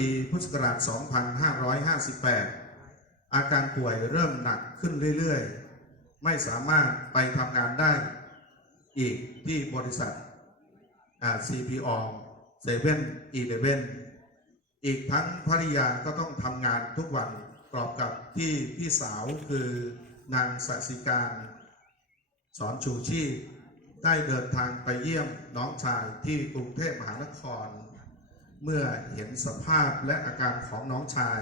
ปีพุทธศักราช 2558 อาการป่วยเริ่มหนักขึ้นเรื่อยๆ ไม่สามารถไปทำงานได้อีกที่บริษัทอ่า CPO 7 11อีกทั้งภริยาก็ต้องทำงานทุกวันกรอบกับที่พี่สาวคือนางสสิการสอนชูชีพได้เดินทางไปเยี่ยมน้องชายที่กรุงเทพมหานคร เมื่อเห็นสภาพและอาการของน้องชาย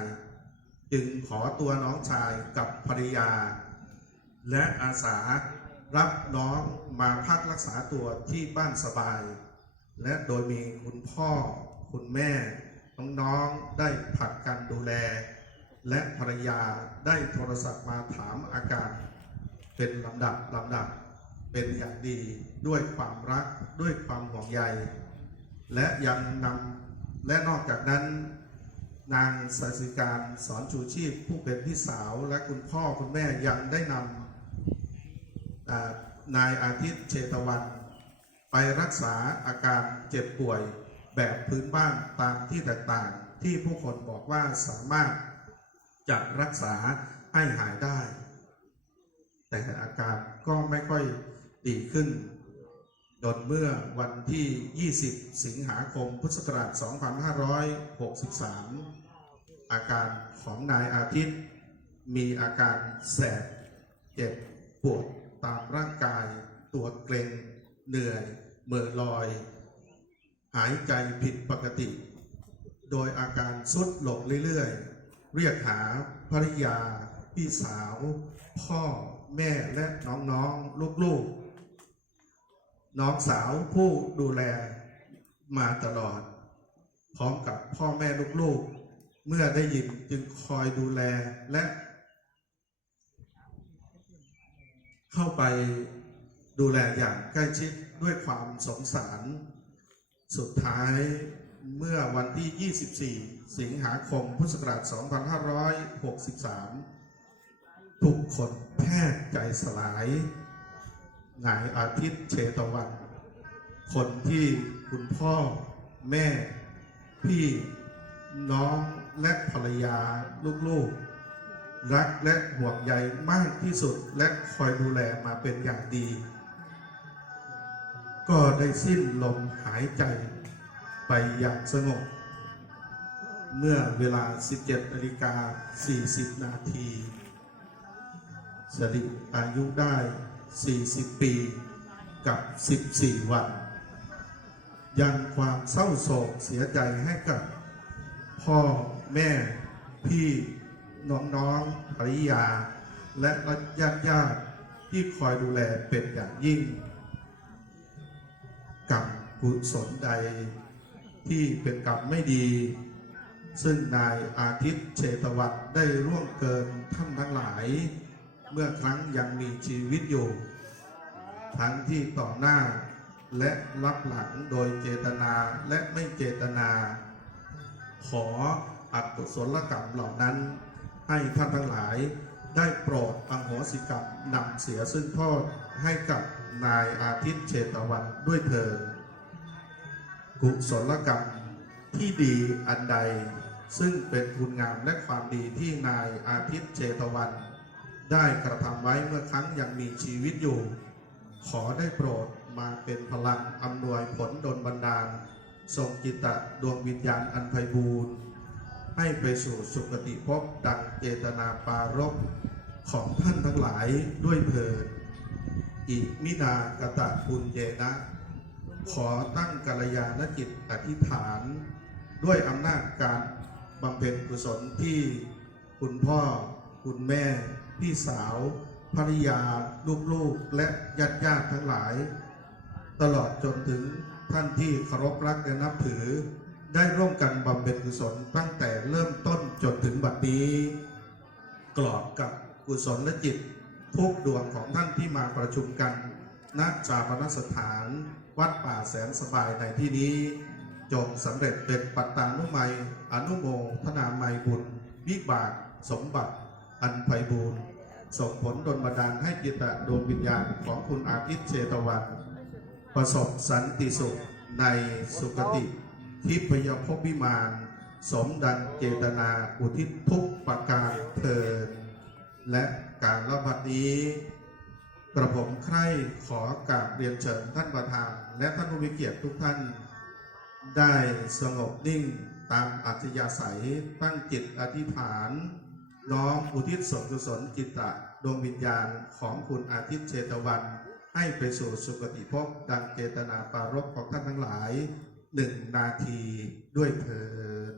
จึงขอตัวน้องชายกับภรรยา และอาสารับน้องมาพักรักษาตัวที่บ้านสบาย และโดยมีคุณพ่อ คุณแม่ น้องๆได้ผลัดกันดูแล และภรรยาได้โทรศัพท์มาถามอาการ เป็นลำดับลำดับ เป็นอย่างดีด้วยความรักด้วยความห่วงใย และยังนำ และนอกจากนั้นนางสาสิการสอนชูชีพ ผู้เป็นพี่สาวและคุณพ่อคุณแม่ยังได้นำนายอาทิตย์เชตวัน ไปรักษาอาการเจ็บป่วยแบบพื้นบ้านตามที่ต่างๆ ที่ผู้คนบอกว่าสามารถจะรักษาให้หายได้ แต่อาการก็ไม่ค่อยดีขึ้น จนเมื่อวันที่ 20 สิงหาคม พุทธศักราช 2563 อาการของนายอาทิตย์ มีอาการแสบเจ็บปวดตามร่างกาย ตัวเกร็งเหนื่อยเมื่อลอย หายใจผิดปกติ โดยอาการสุดลงเรื่อยๆ เรียกหาภริยา พี่สาว พ่อแม่และน้องๆ ลูกๆ น้องสาวผู้ดูแลมาตลอด พร้อมกับพ่อแม่ลูกๆ เมื่อได้ยินจึงคอยดูแลและ เข้าไปดูแลอย่างใกล้ชิดด้วยความสงสาร สุดท้ายเมื่อวันที่ 24 สิงหาคม พุทธศักราช 2563 ทุกคนแพทบใจสลาย นายอาทิตย์เชตวัน คนที่คุณพ่อแม่ พี่น้องและภรรยาลูกๆ รักและห่วงใยมากที่สุดและคอยดูแลมาเป็นอย่างดี ก็ได้สิ้นลมหายใจไปอย่างสงบ เมื่อเวลา 17นาฬิกา40 นาทีสริอายุได้ 40 ปีกับ 14 วัน ยังความเศร้าโศกเสียใจให้กับ พ่อแม่พี่น้องๆภริยา และญาติญาติที่คอยดูแลเป็นอย่างยิ่งกรรมกุศลใดที่เป็นกรรมไม่ดี ซึ่งนายอาทิตย์เชตวัตได้ร่วงเกินท่านทั้งหลาย เมื่อครั้งยังมีชีวิตอยู่ ทั้งที่ต่อหน้าและรับหลังโดยเจตนาและไม่เจตนา ขออักุศลกรรมเหล่านั้น ให้ท่านทั้งหลายได้โปรดอโหสิกรรมนำเสียซึ่งโทษให้กับนายอาทิตย์เชตวันด้วยเถิดกุศลกรรมที่ดีอันใด ซึ่งเป็นคุณงามและความดีที่นายอาทิตย์เชตวัน ได้กระทำไว้เมื่อครั้งยังมีชีวิตอยู่ ขอได้โปรดมาเป็นพลังอำนวยผลดลบันดาลทรงจิตตะดวงวิญญาณอันไพบูรณ์ให้ไปสู่สุคติภพดังเจตนาปารบของท่านทั้งหลายด้วยเถิดอิมินากตะปุญเยนะ ขอตั้งกัลยาณจิตอธิษฐาน ด้วยอำนาจการบำเพ็ญกุศลที่คุณพ่อคุณแม่ พี่สาวภริยา ลูกๆ และญาติญาติทั้งหลาย ตลอดจนถึงท่านที่เคารพรักและนับถือ ได้ร่วมกันบำเพ็ญกุศลตั้งแต่เริ่มต้นจนถึงบัดนี้ กรอบกับกุศลและจิตทุกดวงของท่านที่มาประชุมกันณจาปนสถาน วัดป่าแสนสบายในที่นี้ จงสำเร็จเป็นปัตตานุมัยอนุโมทนาไมยบุญวิบากสมบัติ อันไพบูรณ์ส่งผลดลบันดาลให้จิตตะดวงวิญญาณของคุณอาทิตย์เชตวัน ประสบสันติสุขในสุคติทิพยภพวิมานสมดังเจตนาอุทิศทุกประการเทินและการระบัดนี้ กระผมใคร่ขอกราบเรียนเชิญท่านประธาน และท่านผู้มีเกียรติทุกท่าน ได้สงบนิ่งตามอัธยาศัยตั้งจิตอธิษฐาน น้อมอุทิศส่วนกุศลจิตตะดวงวิญญาณของคุณอาทิตย์เชตวัน ให้ไปสู่สุคติภพดังเจตนาปรารกของท่านทั้งหลายหนึ่งนาทีด้วยเถิด